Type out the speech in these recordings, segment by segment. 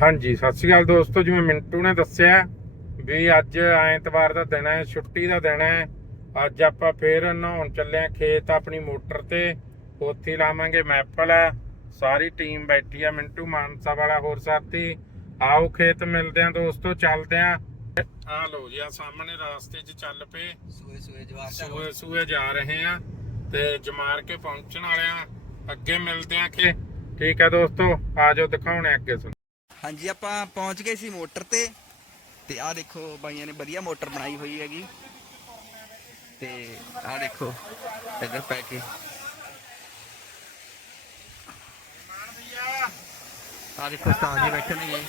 ਹਾਂਜੀ ਸਤਿ ਸ਼੍ਰੀ ਅਕਾਲ ਦੋਸਤੋ ਜਿਵੇਂ ਮਿੰਟੂ ਨੇ ਦੱਸਿਆ ਵੀ ਅੱਜ ਐਤਵਾਰ ਦਾ ਦਿਨ ਹੈ ਛੁੱਟੀ ਦਾ ਦਿਨ ਹੈ। ਅੱਜ ਆਪਾਂ ਫੇਰ ਨਹਾਉਣ ਚੱਲੇ ਆ ਖੇਤ ਆਪਣੀ ਮੋਟਰ ਤੇ। ਉੱਥੇ ਲਾਵਾਂਗੇ ਮੈਪਲ। ਸਾਰੀ ਟੀਮ ਬੈਠੀ ਆ ਮਿੰਟੂ ਮਾਨਸਾ ਵਾਲਾ ਹੋਰ ਸਾਥੀ। ਆਓ ਖੇਤ ਮਿਲਦੇ ਆ ਦੋਸਤੋ ਚੱਲਦੇ ਆ ਆ ਲੋ ਜੀ ਆ ਸਾਹਮਣੇ ਰਾਸਤੇ 'ਚ ਚੱਲ ਪਏ। ਸੂਏ ਸੂਏ ਜਵਾਰ ਸੂਏ ਸੂਏ ਜਾ ਰਹੇ ਆ ਤੇ ਜਮਾਰ ਕੇ ਪਹੁੰਚਣ ਵਾਲੇ ਆ ਅੱਗੇ ਮਿਲਦੇ ਆ ਕਿ ਠੀਕ ਹੈ ਦੋਸਤੋ ਆ ਜਾਓ ਦਿਖਾਉਣੇ ਅੱਗੇ ਹਾਂਜੀ ਆਪਾਂ ਪਹੁੰਚ ਗਏ ਸੀ ਮੋਟਰ ਤੇ। ਤੇ ਆਹ ਦੇਖੋ ਬਾਈਆਂ ਨੇ ਵਧੀਆ ਮੋਟਰ ਬਣਾਈ ਹੋਈ ਹੈਗੀ। ਤੇ ਆਹ ਦੇਖੋ ਇੱਧਰ ਪੈ ਕੇ। ਆਹ ਦੇਖੋ ਉਸਤਾਦ ਜੀ ਬੈਠੇ ਨੇ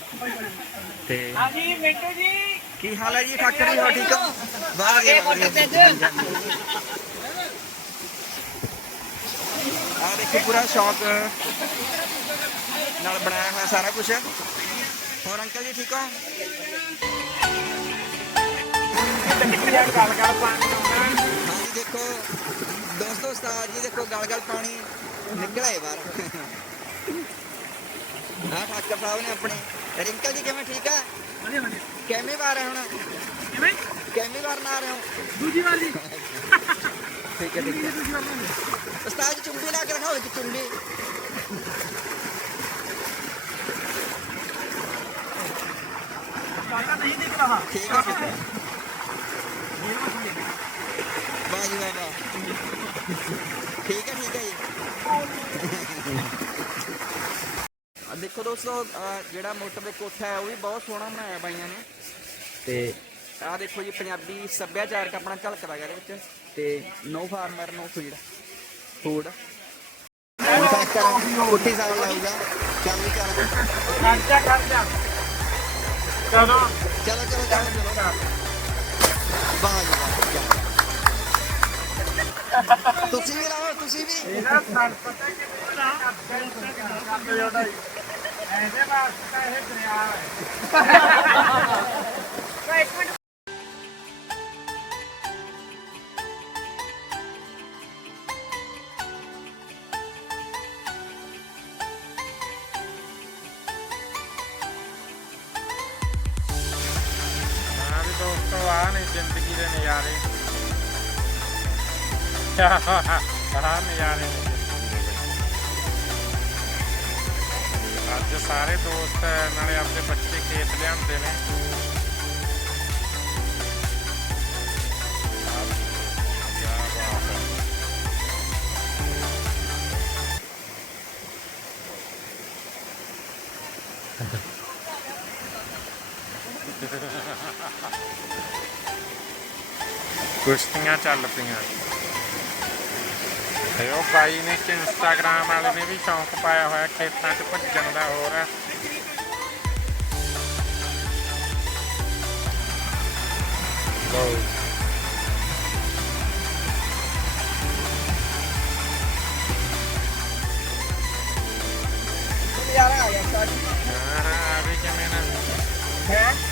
ਤੇ ਹਾਂਜੀ ਮਿੰਟੂ ਜੀ। ਕੀ ਹਾਲ ਹੈ ਜੀ ਠਾਕਰ ਜੀ ਹੋ ਠੀਕ ਹੋ? ਬਾਹਰ ਗਏ ਤੇ। ਆਹ ਦੇਖੋ ਪੂਰਾ ਸ਼ੌਕ। ਨਾਲ ਬਣਾਇਆ ਹੋਇਆ ਸਾਰਾ ਕੁਝ ਹੋਰ ਅੰਕਲ ਜੀ ਠੀਕ ਹੋ? ਹਾਂਜੀ ਦੇਖੋ ਦੋਸਤੋ ਉਸਤਾਦ ਜੀ ਦੇਖੋ ਗਲ ਗਲ ਪਾਣੀ ਨਿਕਲਿਆ ਹੈ ਬਾਹਰ। ਹਾਂ ਠਾਕਰ ਸਾਹਿਬ ਨੇ ਆਪਣੇ। ਰਿੰਕਲ ਜੀ ਕਿਵੇਂ ਠੀਕ ਹੈ ਕਿਵੇਂ ਵਾਰ ਹੈ ਹੁਣ? ਕਿਵੇਂ? ਕਿਵੇਂ ਵਾਰ ਨਾ ਆ ਰਹੇ ਹੋ? ਦੂਜੀ ਵਾਰ ਜੀ। ਠੀਕ ਹੈ ਠੀਕ ਹੈ। ਉਸਤਾਦ ਜੀ ਚੁੰਬੀ ਲਾ ਕੇ ਦਿਖਾਓ ਇੱਕ ਚੁੰਬੀ। ਨਹੀਂ ਦਿਖ ਰਹਾ। ਠੀਕ ਹੈ ਠੀਕ ਹੈ ਵਾਹ ਜੀ ਵਾਹ ਵਾਹ ਠੀਕ ਹੈ ਠੀਕ ਹੈ ਜੀ। ਆ ਦੇਖੋ ਦੋਸਤੋ ਜਿਹੜਾ ਮੋਟਰ ਦੇ ਕੋਠਾ ਹੈ ਉਹ ਵੀ ਬਹੁਤ ਸੋਹਣਾ ਬਣਾਇਆ ਬਾਈਆਂ ਨੇ। ਤੇ ਆਹ ਦੇਖੋ ਜੀ ਪੰਜਾਬੀ ਸੱਭਿਆਚਾਰਕ ਆਪਣਾ ਝਲਕਦਾ ਗਿਆ ਇਹਦੇ ਵਿੱਚ। ਤੇ no farmer no feed. Food. ਕੋਠੀ ਸਾਲ ਲਾਊਗਾ। ਚੱਲ ਵੀ ਚੱਲ। ਖਰਚਾ ਖਰਚਾ। ਚਲੋ ਚਲੋ ਚਲੋ ਚਲੋ ਚਲੋ। ਵਾਹ ਜੀ ਵਾਹ ਚਲੋ। ਤੁਸੀਂ ਵੀ ਲਾਓ ਤੁਸੀਂ ਵੀ। ਇਹਦਾ ਸਾਨੂੰ ਪਤਾ ਕਿ ਨਾ ਕਰ ਜੋੜਾ ਐਸੇ ਵਾਸਤੇ ਇਹ ਦਰਿਆ ਹੈ। ਇੱਕ ਮਿੰਟ। ਹਾਂ ਨੇ ਜ਼ਿੰਦਗੀ ਦੇ ਨਜ਼ਾਰੇ। ਬੜਾ ਨਜ਼ਾਰੇ ਨੇ ਜ਼ਿੰਦਗੀ ਦੇ। ਅੱਜ ਸਾਰੇ ਦੋਸਤ, ਨਾਲੇ ਆਪਣੇ ਬੱਚੇ ਖੇਤ ਲਿਆਉਂਦੇ ਨੇ। ਕੁਸ਼ਤੀਆਂ ਚੱਲ ਪਈਆਂ ਤੇ ਉਹ ਬਾਈ ਨੇ ਕਿ ਇੰਸਟਾਗ੍ਰਾਮ ਵਾਲੇ ਨੇ ਵੀ ਸ਼ੌਂਕ ਪਾਇਆ ਹੋਇਆ ਖੇਤਾਂ 'ਚ ਭੱਜਣ ਦਾ ਹੋਰ ਲਓ ਯਾਰ ਆ ਗਿਆ ਸਾਡੀ ਹਾਂ ਹਾਂ ਆ ਵੀ ਕਿਵੇਂ ਨਾ ਹੈ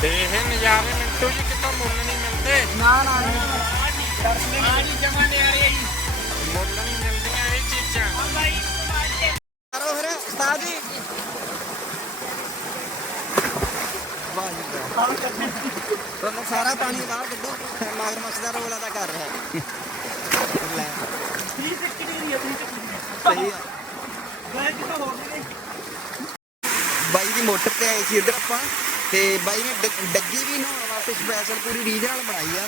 ਤੇ ਇਹ ਨਜ਼ਾਰੇ ਮਿੰਟੂ ਜੀ ਕਿਤੋਂ ਮੁੱਲ ਨਹੀਂ ਮਿਲਦੇ। ਨਾ ਨਾ ਆਜੀ ਜਮਾ ਨੇ। ਆ ਰਹੀ ਮੁੱਲ ਨਹੀਂ ਮਿਲਦੀਆਂ ਇਹ ਚੀਜ਼ਾਂ ਕਰੋ ਫਿਰ ਉਸਤਾਦ ਜੀ ਵਾਹ ਜੀ ਵਾਹ ਤੁਹਾਨੂੰ ਸਾਰਾ ਪਾਣੀ ਬਾਹਰ ਕੱਢੋ ਮਗਰ ਮੱਛਦਾ ਰੋਲਾ ਦਾ ਕਰ ਰਿਹਾ। ਹੈ ਲੈ। 30 ਸਿੱਕੀ ਦੀ ਹੈ 30 ਸਿੱਕੀ ਦੀ ਸਹੀ ਆ। ਬਾਈ ਦੀ ਮੋਟਰ ਤੇ ਆਏ ਸੀ ਇੱਧਰ ਆਪਾਂ। ਤੇ ਬਾਈ ਨੇ ਡੱਗੀ ਵੀ ਨਹਾਉਣ ਵਾਸਤੇ ਸਪੈਸ਼ਲ ਪੂਰੀ ਰੀਜਨਲ ਬਣਾਈ ਆ।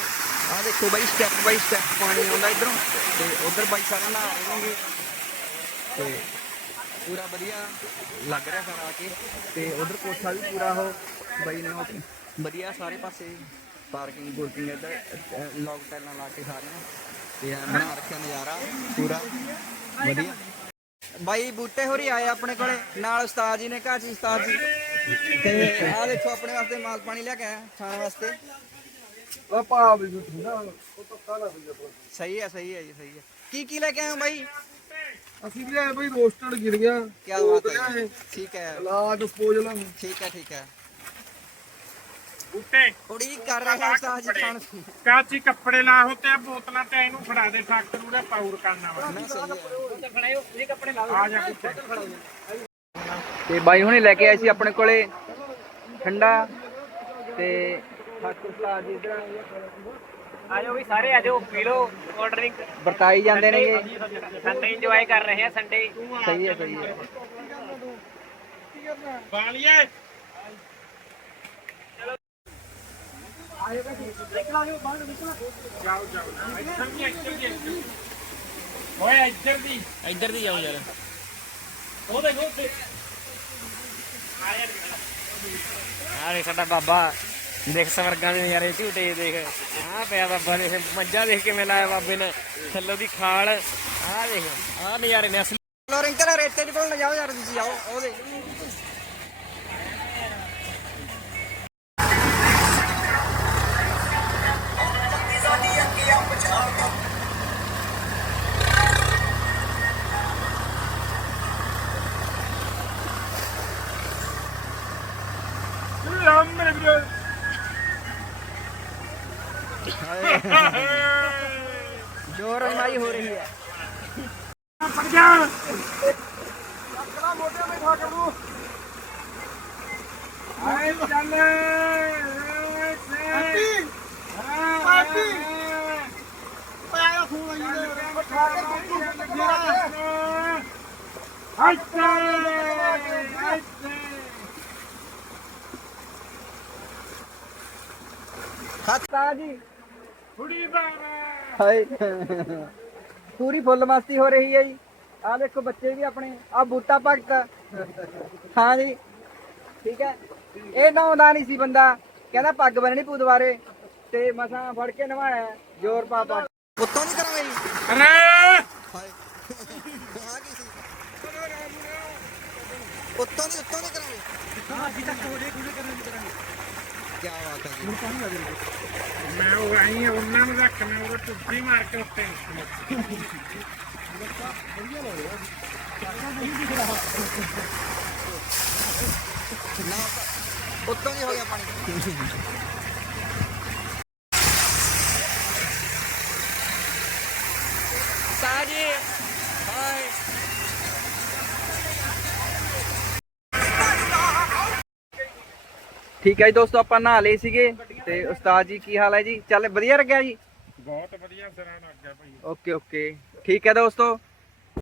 ਆ ਦੇਖੋ ਬਾਈ ਸਟੈਪ ਬਾਈ ਸਟੈਪ ਪਾਣੀ ਆਉਂਦਾ ਇਧਰੋਂ। ਤੇ ਉਧਰ ਬਾਈ ਸਾਰਾ ਨਹਾ ਰਹੇ ਤੇ ਪੂਰਾ ਵਧੀਆ ਲੱਗ ਰਿਹਾ ਸਾਰਾ ਆ ਕੇ। ਤੇ ਉਧਰ ਕੋਠਾ ਵੀ ਪੂਰਾ ਉਹ ਬਾਈ ਨੇ ਉਹ ਵਧੀਆ ਸਾਰੇ ਪਾਸੇ ਪਾਰਕਿੰਗ ਬੁਕਿੰਗ ਇੱਧਰ ਲੌਕ ਟਾਈਲਾਂ ਲਾ ਕੇ ਸਾਰੀਆਂ। ਤੇ ਐਂ ਬਣਾ ਰੱਖਿਆ ਨਜ਼ਾਰਾ ਪੂਰਾ। ਵਧੀਆ। ਬਾਈ ਬੂਟੇ ਹੋਰੀ ਆਏ ਆਪਣੇ ਕੋਲੇ। ਨਾਲ ਉਸਤਾਦ ਜੀ ਨੇ ਘਾਚੀ ਉਸਤਾਦ ਜੀ। ਤੇ ਆਹ ਦੇਖੋ ਆਪਣੇ ਵਾਸਤੇ ਮਾਲ ਪਾਣੀ ਲਿਆ ਕੇ ਆਇਆ ਖਾਣ ਵਾਸਤੇ। ਆ ਪਾ ਵੀ ਠੰਡਾ ਉਹ ਤਾਂ ਕਾਲਾ ਵੀ ਆ ਸਹੀ ਹੈ ਸਹੀ ਹੈ ਜੀ ਸਹੀ ਹੈ। ਕੀ ਕੀ ਲੈ ਕੇ ਆਏ ਹੋ ਬਾਈ? ਅਸੀਂ ਵੀ ਆਏ ਬਈ ਰੋਸਟਡ ਗਿਰ ਗਿਆ। ਕੀ ਬਾਤ ਹੈ। ਠੀਕ ਹੈ। ਲਾ। ਡਿਸਪੋਜ਼ਲ ਠੀਕ ਹੈ ਠੀਕ ਹੈ। ਉੱਤੇ। ਉਡੀਕ ਕਰ ਰਹੇ ਹਾਂ ਉਸਤਾਦ ਜੀ ਖਾਣ। ਕਾਚੀ ਕੱਪੜੇ ਲਾ ਹੋ ਤੇ ਆਹ ਬੋਤਲਾਂ ਤੇ ਇਹਨੂੰ ਫੜਾ ਦੇ ਟਰੱਕ ਨੂੰ ਦੇ ਪਾਉਰ ਕਰਨਾ ਵਾ। ਨਾ ਸਹੀ ਹੈ। ਆ ਜਾ ਤੇ ਬਾਈ ਹੁਣੇ ਲੈ ਕੇ ਆਏ ਸੀ ਆਪਣੇ ਕੋਲੇ ਠੰਡਾ ਤੇ ਠਾਕੁਰ ਸਾਹਿਬ ਜੀ ਇਧਰ ਆਜੋ ਵੀ ਸਾਰੇ ਆਜੋ ਪੀ ਲਓ ਕੋਲਡ ਡਰਿੰਕ ਵਰਤਾਈ ਜਾਂਦੇ ਨੇਗੇ। ਸੰਡੇ ਇੰਜੋਏ ਕਰ ਰਹੇ ਆ ਸੰਡੇ ਸਹੀ ਹੈ ਸਹੀ ਹੈ। ਬਾਲੀਏ। ਜਾਓ ਜਾਓ। ਇੱਧਰ ਦੀ ਇੱਧਰ ਦੀ ਇੱਧਰ ਦੀ। ਓਏ ਇੱਧਰ ਦੀ। ਇੱਧਰ ਦੀ ਜਾਓ ਯਾਰ। ਉਹ ਦੇਖੋ ਉੱਤੇ ਦੇਖ ਸਾਡਾ ਬਾਬਾ, ਦੇਖ ਸਵਰਗਾਂ ਦੇ ਨਜ਼ਾਰੇ, ਝੂਟੇ ਦੇਖ। ਆ ਪਿਆ ਬਾਬਾ ਨੇ ਮੱਝਾਂ ਦੇਖ ਕਿਵੇਂ ਲਾਇਆ ਬਾਬੇ ਨੇ, ਥੱਲੋਂ ਦੀ ਖਾਲ। ਆ ਦੇਖ ਆ ਨਜ਼ਾਰੇ ਨੇ ਅਸਲੀ ਲੋ ਰਿੰਕਲ, ਰੇਤੇ ਦੇ ਕੋਲ ਨਾ ਜਾਓ ਯਾਰ, ਤੁਸੀਂ ਜਾਓ ਉਹਦੇ ਰਾਮ ਮੇਰੇ ਵੀਰੋ ਜੋਰ ਰਮਾਈ ਹੋ ਰਹੀ ਹੈ ਪੜ ਜਾ ਆਏ ਚੱਲ ਹੈਪੀ ਹੈਪੀ ਆਇਆ ਫੋਨ ਆਈ ਅੱਛਾ ਅੱਛਾ ਉਸਤਾਦ ਜੀ। ਕੁੜੀ ਬਾਬਾ ਹਾਏ। ਪੂਰੀ ਫੁੱਲ ਮਸਤੀ ਹੋ ਰਹੀ ਹੈ ਜੀ। ਆਹ ਦੇਖੋ ਬੱਚੇ ਵੀ ਆਪਣੇ ਆ ਬੂਟਾ ਭਗਤ। ਹਾਂ ਜੀ। ਠੀਕ ਹੈ। ਇਹ ਨਹਾਉਂਦਾ ਨਹੀਂ ਸੀ ਬੰਦਾ। ਕਹਿੰਦਾ ਪੱਗ ਬੰਨਣੀ ਪੂ ਦੁਆਰੇ ਤੇ ਮਸਾਂ ਫੜ ਕੇ ਨਵਾਇਆ। ਜ਼ੋਰ ਪਾ ਪਾ ਉੱਤੋਂ ਨਹੀਂ ਕਰਾਂਗੇ ਜੀ। ਅਰੇ ਹਾਏ। ਆ ਕੀ ਸੀ। ਉੱਤੋਂ ਨਹੀਂ ਉੱਤੋਂ ਨਹੀਂ ਕਰਾਂਗੇ। ਹਾਂ ਜੀ ਤੱਕ ਹੋੜੇ ਕੁੜੇ ਕਰਾਂਗੇ ਕਰਾਂਗੇ। ਕੀ ਬਾਤ ਹੈ ਜੀ। ਮੈਂ ਉਹ ਆਈ ਉਹਨਾਂ ਨੂੰ ਉਹ ਟੁੱਟੀ ਮਾਰ ਕੇ ਉੱਤੇ ਨਾ ਉੱਤੋਂ ਨਹੀਂ ਹੋ ਗਿਆ ਪਾਣੀ। ਠੀਕ ਹੈ ਜੀ ਦੋਸਤੋ ਆਪਾਂ ਨਹਾ ਲਏ ਸੀਗੇ ਤੇ ਉਸਤਾਦ ਜੀ ਕੀ ਹਾਲ ਹੈ ਜੀ? ਚੱਲ ਵਧੀਆ ਲੱਗਿਆ ਜੀ? ਬਹੁਤ ਵਧੀਆ ਸਿਰਾਂ ਲੱਗ ਗਿਆ ਭਾਈ। Okay okay. ਠੀਕ ਹੈ ਦੋਸਤੋ